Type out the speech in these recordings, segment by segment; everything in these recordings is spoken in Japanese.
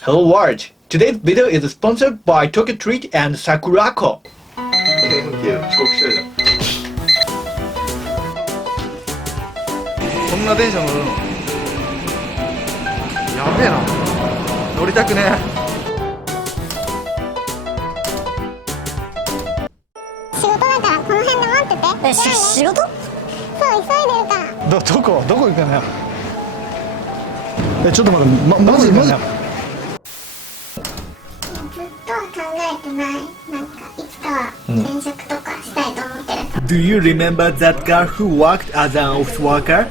Hello World! Today's video is sponsored by Tokyo Treat and Sakurako. 遅刻してるじゃん。こんな電車乗るのやべえな。乗りたくね仕事だからこの辺で待ってて。仕事？そう、急いでるから。どこ行くんだよ。ちょっと待って、マジずっとは考えてない。なんかいつかは転職とかしたいと思ってる。Do you remember that girl who worked as an office worker?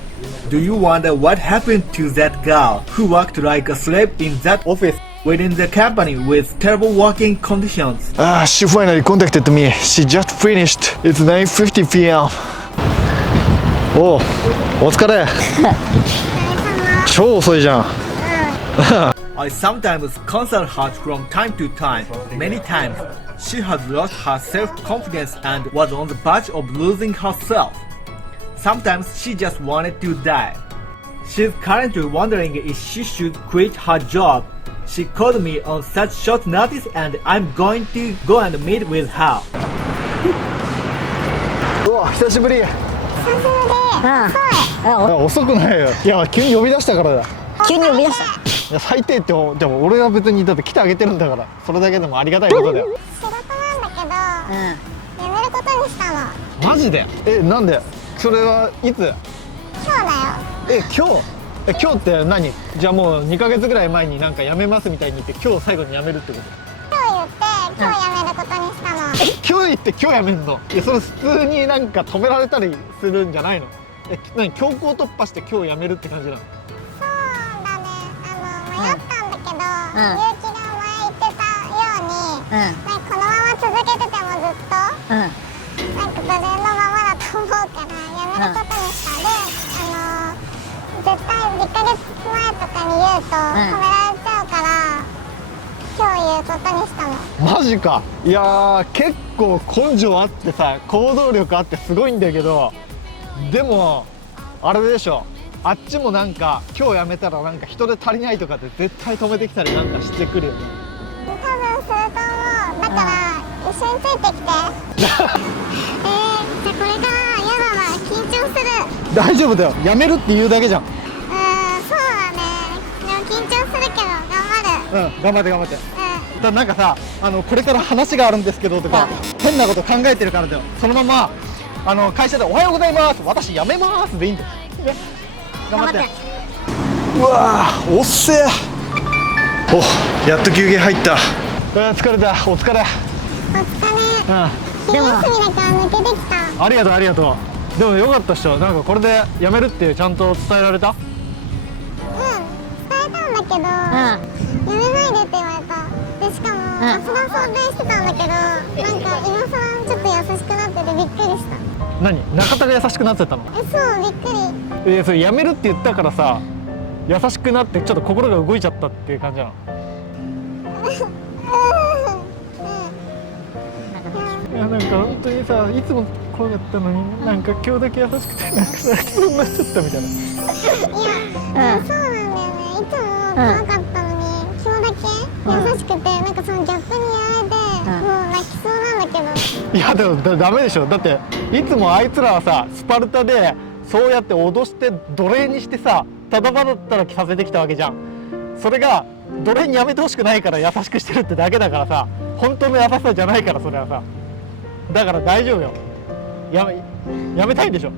Do you wonder what happened to that girl who worked like a slave in that office within the company with terrible working conditions? She finally contacted me. She just finished. It's 9:50 p.m. お疲れ。超遅いじゃん。I sometimes consult her from time to time. Many times, she has lost her self-confidence and was on the verge of losing herself. Sometimes she just wanted to die. She's currently wondering if she should quit her job. She called me on such short notice and I'm going to go and meet with her. うわ、久しぶり。久しぶり。遅くないよ。いや、急に呼び出したからだ。急に呼び出した。いや、最低って、でも俺は別にだって来てあげてるんだから、それだけでもありがたいことだよ。仕事なんだけど、辞めることにしたの。マジで？なんで？それはいつ？今日だよ。今日って何？じゃあもう2ヶ月ぐらい前になんか辞めますみたいに言って今日最後に辞めるってこと？今日辞めることにしたの。今日言って今日辞めんの？いや、それ普通になんか止められたりするんじゃないの？何？強行突破して今日辞めるって感じなの？そうだね。迷ったんだけど、ゆうきが前言ってたように、なんかこのまま続けててもずっと、なんかこれのままだと思うから辞めることにした。で、絶対1ヶ月前とかに言うと止められちゃうから、今日言うことにしたの。マジか。いやー、結構根性あってさ、行動力あってすごいんだけど、でもあれでしょ、あっちもなんか今日辞めたらなんか人手足りないとかって絶対止めてきたりなんかしてくるよね。多分すると思う。だから一緒についてきて。じゃあこれからやだな、緊張する。大丈夫だよ、辞めるって言うだけじゃん。そうだね。でも緊張するけど頑張る。頑張って頑張って。なんかさ、これから話があるんですけどとか変なこと考えてるからだよ。そのまま会社でおはようございます、私辞めますでいいんだよ。ね、頑張って。うわー、おっせえ。お、やっと休憩入った。疲れた。お疲れ。お疲れ。昼休みだから抜けてきた。ありがとうありがとう。でもよかったっしょ。なんかこれで辞めるってちゃんと伝えられた？伝えたんだけど、辞めないでって言われた。でしかもそれは想定してたんだけど、なんか今さらちょっと優しくなっててびっくりした。何？中田が優しくなってたの？そう、びっくり。それ辞めるって言ったからさ、優しくなってちょっと心が動いちゃったっていう感じなの？いや、なんか本当にさ、いつも怖かったのになんか今日だけ優しくてなんかさ、そうなっちゃったみたいな。いや、そうなんだよね。いつも怖かったのに今日だけ優しくて、なんかそのギャップにやられて、もう泣きそうなんだけど。いやでもダメでしょ。だっていつもあいつらはさ、スパルタでそうやって脅して奴隷にしてさ、ただ働きさせてきたわけじゃん。それが奴隷にやめてほしくないから優しくしてるってだけだからさ、本当の優しさじゃないから、それはさ。だから大丈夫よ。やめたいんでしょ。午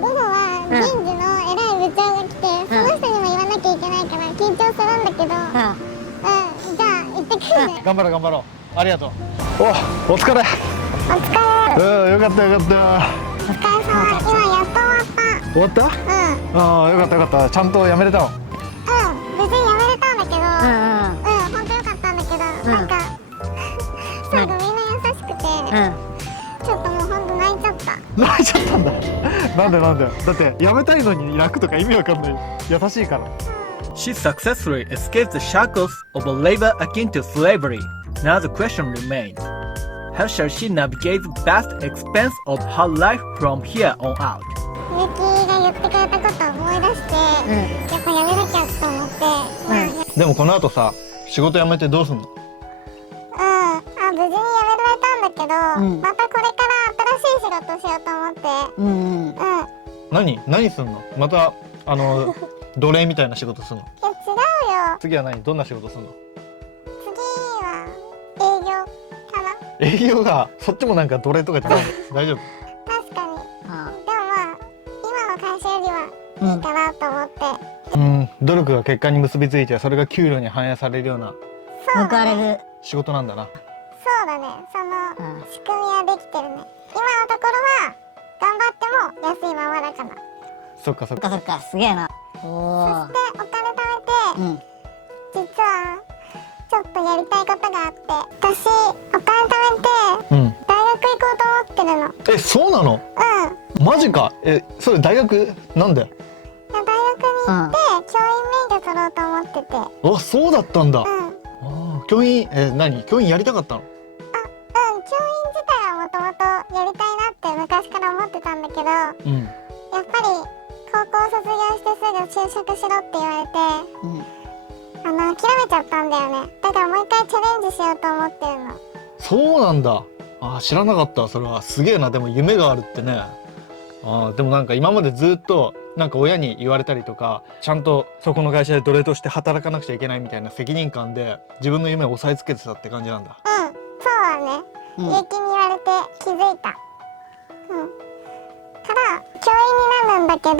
後は人事の偉い部長が来て、その人にも言わなきゃいけないから緊張するんだけど、じゃあ行ってくるね。頑張ろう。ありがとう。お疲れ。お疲れ。よかった。お疲れ様。今やっと終わった？よかった。ちゃんと辞めれたの？別に辞めれたんだけど、本当よかったんだけど、なんか最後みんな優しくて、ちょっともう本当泣いちゃった。泣いちゃったんだ。なんでだって辞めたいのに泣くとか意味わかんない。優しいから。She successfully escaped the shackles of a labor akin to slavery. Now the question remains, how shall she navigate the vast expanse of her life from here on out? ゆきが言ってくれたことを思い出して、やっぱやめなきゃと思って、でもこの後さ、仕事辞めてどうすんの？無事に辞められたんだけど、またこれから新しい仕事しようと思って。何すんの？また奴隷みたいな仕事すんの？違うよ。次は何？どんな仕事すんの？次は営業かな。営業がそっちもなんか奴隷とかじゃないの？大丈夫？確かに。でもまあ今の会社よりはいいかなと思って。努力が結果に結びついて、それが給料に反映されるような報われる仕事なんだな。そうだね。その仕組みはできてるね。今のところは頑張っても安いままだから。そっかそっか。そっか、すげえな。おお。そしてお金貯めて、実はちょっとやりたいことがあって、私お金貯めて大学行こうと思ってるの。そうなの？マジか。それ大学なんで？大学に行って教員免許取ろうと思ってて。あ、そうだったんだ。教員教員やりたかったの？教員自体はもともとやりたいなって昔から思ってたんだけど、やっぱり高校卒業してすぐ就職しろって言われて、諦めちゃったんだよね。だからもう一回チャレンジしようと思ってるの。そうなんだ。知らなかった。それはすげえな。でも夢があるってね。でもなんか今までずっとなんか親に言われたりとか、ちゃんとそこの会社で奴隷として働かなくちゃいけないみたいな責任感で自分の夢を押さえつけてたって感じなんだ。そうだね。結城に言われて気づいた。から教員になるんだけど、結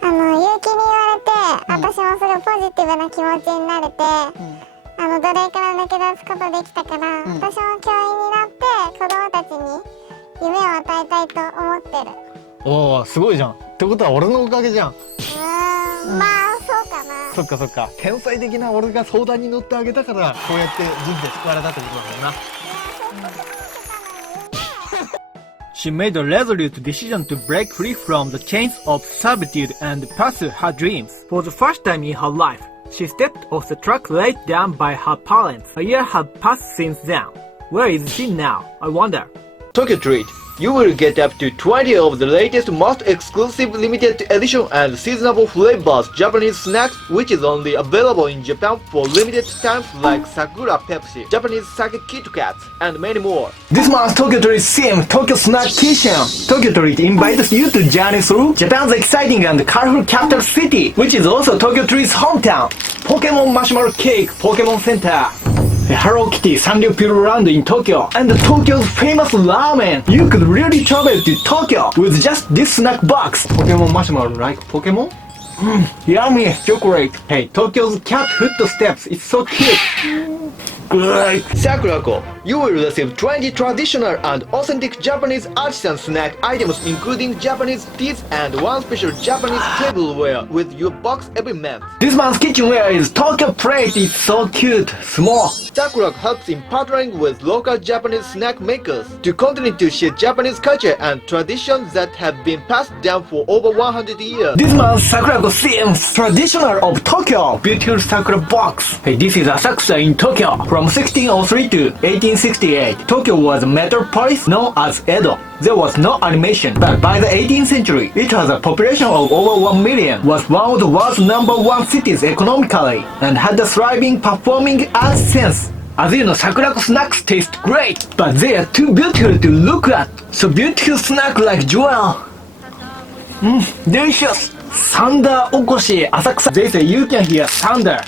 城に言われて、私もすごいポジティブな気持ちになれて、奴隷から抜け出すことできたから、私も教員になって子供たちに夢を与えたいと思ってる。おお、すごいじゃん。ってことは俺のおかげじゃん。まあそうかな。そっかそっか。天才的な俺が相談に乗ってあげたから、こうやって人生救われたってことなんだよな。She made a resolute decision to break free from the chains of servitude and pursue her dreams. For the first time in her life, she stepped off the track laid down by her parents. A year had passed since then. Where is she now, I wonder? Tokyo Treat. You will get up to 20 of the latest most exclusive limited edition and seasonable flavors Japanese snacks which is only available in Japan for limited times like Sakura Pepsi, Japanese Sake Kit Kats, and many more. This month's Tokyo Treat theme, Tokyo Snack Kitchen. Tokyo Treat invites you to journey through Japan's exciting and colorful capital city, which is also Tokyo Treat's hometown. Pokemon Marshmallow Cake, Pokemon Center. Hello Kitty Sanrio Pure Land in Tokyo, and Tokyo's famous ramen. You could really travel to Tokyo with just this snack box. Pokemon marshmallow like Pokemon? Yummy chocolate. Hey, Tokyo's cat footsteps is so cute. Great. Sakurako, you will receive 20 traditional and authentic Japanese artisan snack items including Japanese teas and one special Japanese tableware with your box every month. This month's kitchenware is Tokyo Plate. It's so cute, small. Sakurako helps in partnering with local Japanese snack makers to continue to share Japanese culture and traditions that have been passed down for over 100 years. This month's Sakurako themes traditional of Tokyo. Beautiful Sakura box. Hey, this is Asakusa in Tokyo. From 1603 to 1868, Tokyo was a metropolis known as Edo. There was no animation, but by the 18th century, it has a population of over 1 million, was one of the world's #1 cities economically, and had a thriving performing arts sense. As you know, Sakurako snacks taste great, but they are too beautiful to look at. So beautiful snack like jewel. Delicious. Thunder Okoshi Asakusa. They say you can hear thunder.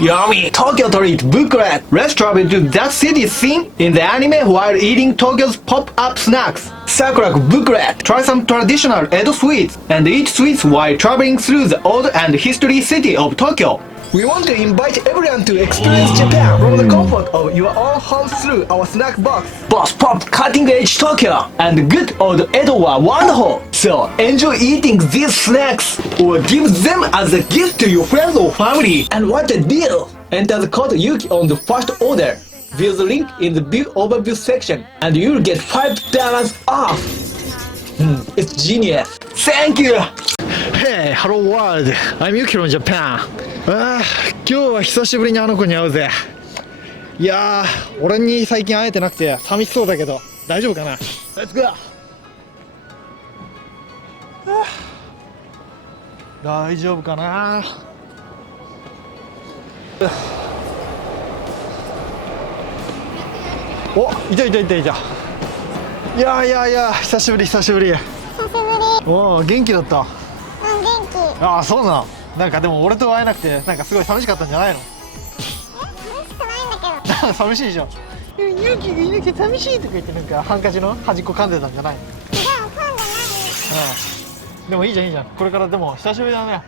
Yummy! Tokyo Treat booklet! Let's travel to that city's scene in the anime while eating Tokyo's pop-up snacks. Sakurako booklet! Try some traditional Edo sweets and eat sweets while traveling through the old and history city of Tokyo. We want to invite everyone to experience Japan from the comfort of your own home through our snack box. Both pop cutting-edge Tokyo and good old Edo are wonderful. So enjoy eating these snacks or give them as a gift to your friends or family. And what a deal! Enter the code Yuki on the first order. View the link in the view overview section and you'll get $5 off. It's genius. Thank you! Hey, hello world. I'm Yuki from Japan. 今日は久しぶりにあの子に会うぜ。いやー、俺に最近会えてなくて寂しそうだけど大丈夫かな。 Let's go。 大丈夫かな。お、いたいたいたいた。いやいやいや、久しぶり久しぶり。久しぶり。おお、元気だった。元気。ああ、そうなの。なんかでも俺と会えなくてなんかすごい寂しかったんじゃないの？寂しくないんだけど。寂しいじゃん。勇気がいなきゃ寂しいとか言ってなんかハンカチの端っこ噛んでたんじゃないの？違う、噛んでない。うん。でもいいじゃんいいじゃん。これからでも久しぶりだね。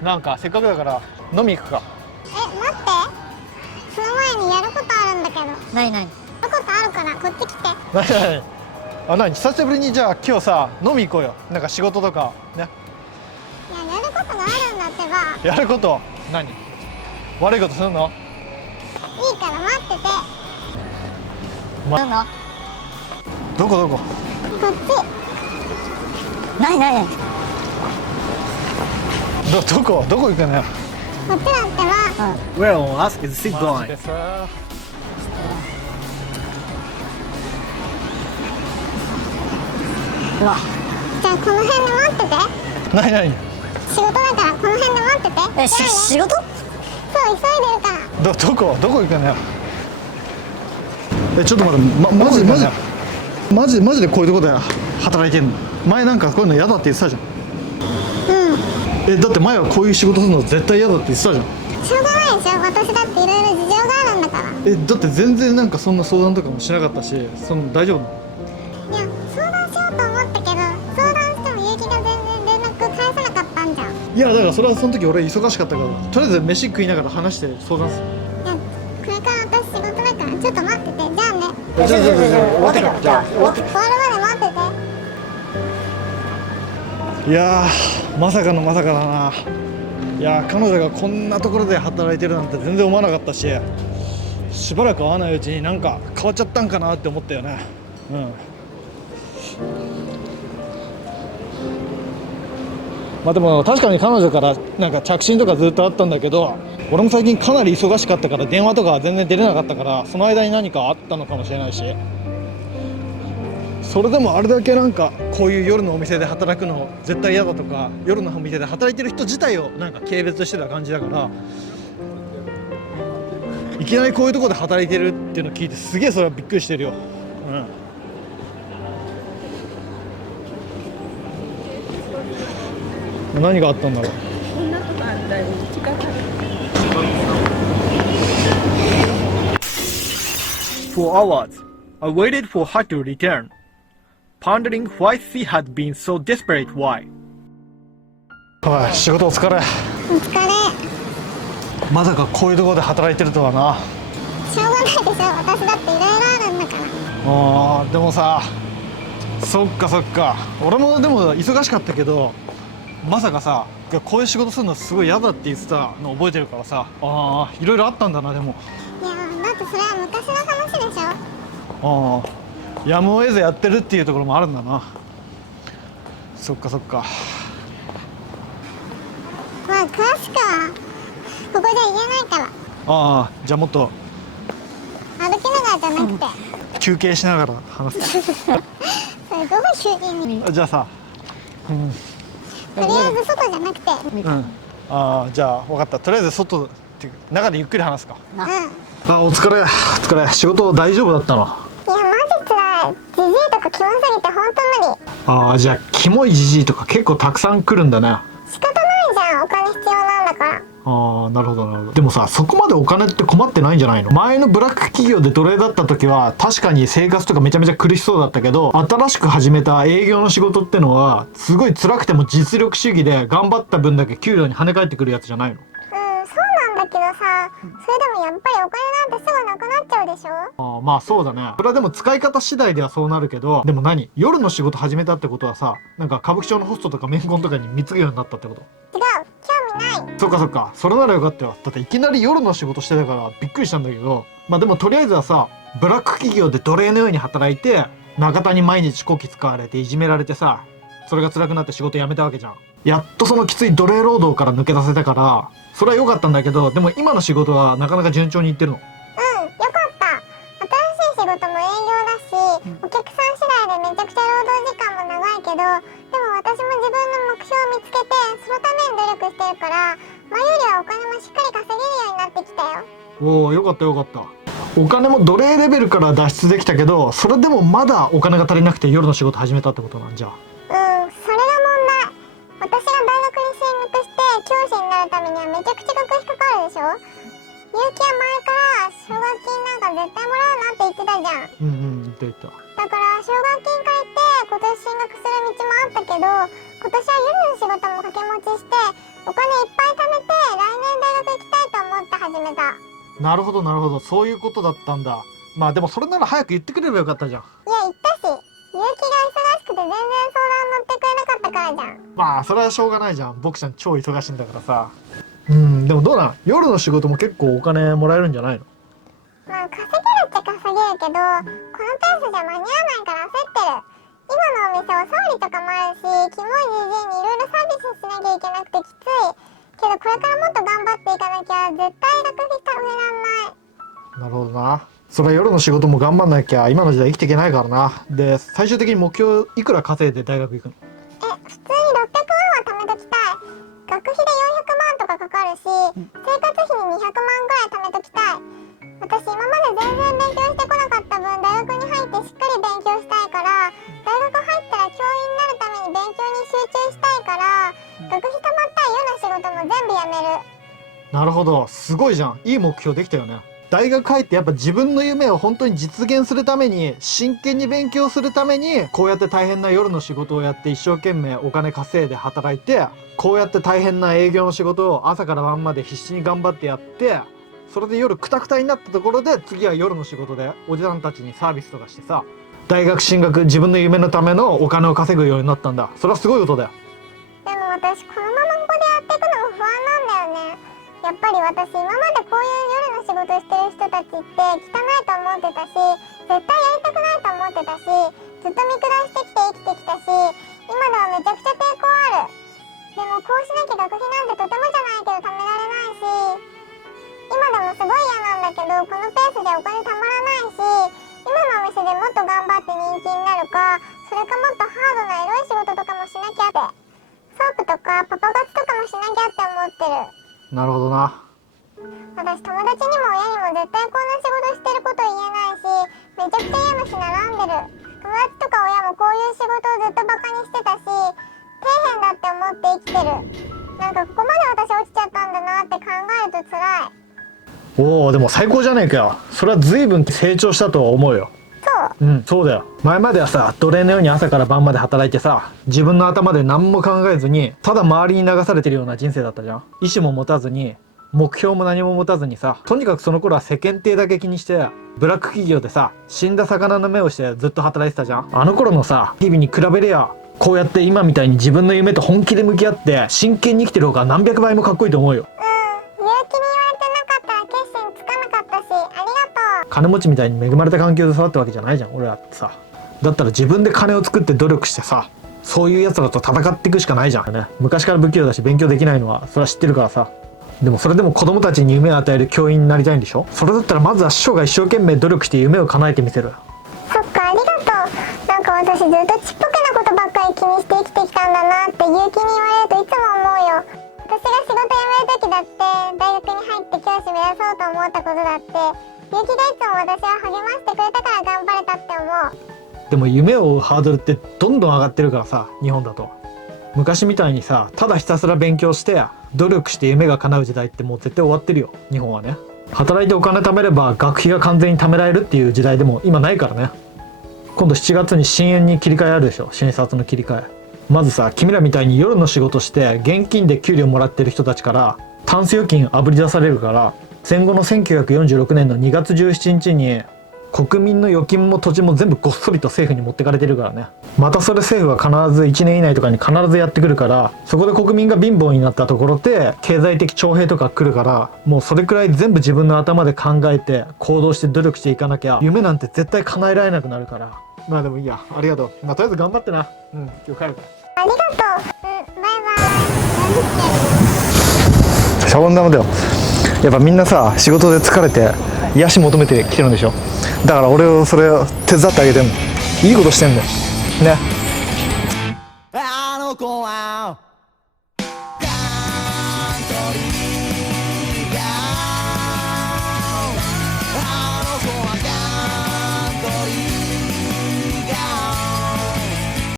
なんかせっかくだから飲み行くか。待って。その前にやることあるんだけど。ないない。やることあるからこっち来て。何？あ、何？久しぶりにじゃあ今日さ飲み行こうよ。なんか仕事とかね。いや、やることがあるんだってば。やること何？悪いことするの？いいから待ってて。なんの？どこどこ？こっないないない。どこ行くのよ？ち。こっちだってば。Where on earth is she マジで going? さ。うわ。じゃあこの辺で待ってて。何？仕事だからこの辺で待ってて。え、じゃあね仕事？そう、急いでるから。どこ行くのよ？ちょっと待って、マジでこういうとこで働いてんの？前なんかこういうの嫌だって言ってたじゃん。だって前はこういう仕事するの絶対嫌だって言ってたじゃん。しょうがないでしょ、私だっていろいろ事情があるんだから。だって全然なんかそんな相談とかもしなかったし、大丈夫なの？いや、相談しようと思ったけど、相談しても結城が全然連絡返さなかったんじゃん。いいやだからそれはその時俺忙しかったから、とりあえず飯食いながら話して相談する。や、これから私仕事だからちょっと待ってて。じゃあね。じゃあ終わってからじゃあ終わって。終わるまで待ってて。いやー、まさかのまさかだな。いやー、彼女がこんなところで働いてるなんて全然思わなかったし、しばらく会わないうちになんか変わっちゃったんかなって思ったよね。まあでも確かに彼女からなんか着信とかずっとあったんだけど、俺も最近かなり忙しかったから電話とか全然出れなかったから、その間に何かあったのかもしれないし、それでもあれだけなんかこういう夜のお店で働くの絶対嫌だとか、夜のお店で働いてる人自体をなんか軽蔑してた感じだから、いきなりこういうところで働いてるっていうのを聞いてすげえそれはびっくりしてるよ。何があったんだろう。こんなことあったよ。時間かかる。 For hours, I waited for her to return, pondering why she had been so desperate. Why? おい、仕事お疲れ。お疲れ。まさかこういうところで働いてるとはな。しょうがないでしょ、私だっていろいろあるんだから。でもさ、そっか俺もでも忙しかったけど、まさかさこういう仕事するのすごい嫌だって言ってたの覚えてるからさ、いろいろあったんだな。でもいや、だってそれは昔の話でしょ。やむを得ずやってるっていうところもあるんだな。そっか。まあ詳しくはここで言えないから。じゃあもっと歩きながらじゃなくて、休憩しながら話す。それどういう意味？じゃあさ、とりあえず外じゃなくて。じゃあ分かった。とりあえず外っていうか中でゆっくり話すか。うん。いや、お疲れ仕事大丈夫だったの？マジ辛い。ジジイとかキモすぎて本当無理。じゃあキモいジジイとか結構たくさん来るんだね。仕方ないじゃん、お金必要なんだから。なるほど。でもさ、そこまでお金って困ってないんじゃないの？前のブラック企業で奴隷だった時は確かに生活とかめちゃめちゃ苦しそうだったけど、新しく始めた営業の仕事ってのはすごい辛くても実力主義で頑張った分だけ給料に跳ね返ってくるやつじゃないの？そうなんだけどさ、それでもやっぱりお金なんてすぐなくなっちゃうでしょ。まあそうだね。それはでも使い方次第ではそうなるけど、でも夜の仕事始めたってことはさ、なんか歌舞伎町のホストとかメンコンとかに貢ぐようになったってこと？違う、興味ない。そっか。それならよかったよ。だっていきなり夜の仕事してたからびっくりしたんだけど、まあでもとりあえずはさ、ブラック企業で奴隷のように働いて、中田に毎日こき使われていじめられてさ、それが辛くなって仕事辞めたわけじゃん。やっとそのきつい奴隷労働から抜け出せたから、それは良かったんだけど、でも今の仕事はなかなか順調にいってるの？よかった。新しい仕事も営業だし、お客さん次第でめちゃくちゃ労働時間も長いけど、でも私も自分の目標を見つけて、そのために努力してるから、前よりはお金もしっかり稼げるようになってきたよ。おお、よかったよかった。お金も奴隷レベルから脱出できたけど、それでもまだお金が足りなくて夜の仕事始めたってことなんじゃ。それが問題。私が大学に進学して教師になるためにはめちゃくちゃ学費かかるでしょ。ゆうきは前から奨学金なんか絶対もらうなって言ってたじゃん。言った言った。だから奨学金借りて今年進学する道もあったけど、今年は夜の仕事も掛け持ちしてお金いっぱい貯めて来年大学行きたいと思って始めた。なるほどなるほど、そういうことだったんだ。まあでもそれなら早く言ってくれればよかったじゃん。いや言ったし、ゆうきが忙しくて全然相談乗ってくれなかったからじゃん。まあそれはしょうがないじゃん、僕ちゃん超忙しいんだからさ。でもどうなん、夜の仕事も結構お金もらえるんじゃないの？まあ稼げるっちゃ稼げるけど、このペースじゃ間に合わないから焦ってる。今のお店お触りとかもあるし、キモいじじいにいろいろサービスしなきゃいけなくてきついけど、これからもっと頑張っていかなきゃ絶対学費貯めらんない。なるほどな。それは夜の仕事も頑張んなきゃ今の時代生きていけないからな。で、最終的に目標いくら稼いで大学行くの？普通に600万は貯めときたい。学費で400万とかかかるし、生活費に200万ぐらい貯めときたい。私今まで全然勉強してこなかった分、大学に入ってしっかり勉強したいから、大学入ったら教員になるために勉強に集中したいから、学費貯まったら夜の仕事も全部やめる。なるほど、すごいじゃん。いい目標できたよね。大学入ってやっぱ自分の夢を本当に実現するために、真剣に勉強するために、こうやって大変な夜の仕事をやって一生懸命お金稼いで働いて、こうやって大変な営業の仕事を朝から晩まで必死に頑張ってやって、それで夜クタクタになったところで、次は夜の仕事でおじさんたちにサービスとかしてさ、大学進学、自分の夢のためのお金を稼ぐようになったんだ。それはすごいことだよ。でも私このままここでやっていくのも不安なんだよね。やっぱり私今までこういう夜の仕事してる人たちって汚いと思ってたし、絶対やりたくないと思ってたし、ずっと見下してきて生きてきたし、今ではめちゃくちゃ抵抗ある。でもこうしなきゃ学費なんてとてもじゃないけど貯められないし、今でもすごい嫌なんだけど、このペースじゃお金たまらないし、今のお店でもっと頑張って人気になるか、それかもっとハードなエロい仕事とかもしなきゃって、ソープとかパパ活とかもしなきゃって思ってる。なるほどな。私友達にも親にも絶対こんな仕事してること言えないし、めちゃくちゃ嫌なし並んでる。友達とか親もこういう仕事をずっとバカにしてたし、底辺だって思って生きてる。なんかここまで私落ちちゃったんだなって考えると辛い。おお、でも最高じゃねえかよ。それは随分成長したとは思うよ。そうだよ。前まではさ、奴隷のように朝から晩まで働いてさ、自分の頭で何も考えずに、ただ周りに流されてるような人生だったじゃん。意思も持たずに、目標も何も持たずにさ、とにかくその頃は世間体だけ気にして、ブラック企業でさ、死んだ魚の目をしてずっと働いてたじゃん。あの頃のさ、日々に比べりゃ、こうやって今みたいに自分の夢と本気で向き合って真剣に生きてる方が何百倍もかっこいいと思うよ。勇気に言われてなかったら決心つかなかったし、ありがとう。金持ちみたいに恵まれた環境で育ったわけじゃないじゃん、俺らってさ。だったら自分で金を作って努力してさ、そういう奴らと戦っていくしかないじゃんね。昔から不器用だし勉強できないのはそれは知ってるからさ。でもそれでも子供たちに夢を与える教員になりたいんでしょ。それだったらまずは師匠が一生懸命努力して夢を叶えてみせる。そっか、ありがとう。なんか私ずっとちっぽけなことばっかり気にして生きてきたんだなって勇気に言われるといつも思うよ。私が仕事辞める時だって、大学に入って教師目指そうと思ったことだって、勇気がいつも私を励ましてくれたから頑張れたって思う。でも夢を追うハードルってどんどん上がってるからさ、日本だと。昔みたいにさ、ただひたすら勉強して努力して夢が叶う時代ってもう絶対終わってるよ、日本はね。働いてお金貯めれば学費が完全に貯められるっていう時代でも今ないからね。今度7月に新円に切り替えあるでしょ、新札の切り替え。まずさ、君らみたいに夜の仕事して現金で給料もらってる人たちからタンス預金あぶり出されるから、戦後の1946年の2月17日に国民の預金も土地も全部ごっそりと政府に持ってかれてるからね。またそれ政府は必ず1年以内とかに必ずやってくるから、そこで国民が貧乏になったところで経済的徴兵とか来るから、もうそれくらい全部自分の頭で考えて行動して努力していかなきゃ夢なんて絶対叶えられなくなるから。まあでもいいや、ありがとう。まあとりあえず頑張ってな。今日帰るから。ありがとう。バイバイ。シャボン玉だよ。やっぱみんなさ、仕事で疲れて癒し求めてきてるんでしょ。だから俺をそれを手伝ってあげてんの。いいことしてんのね。あの子は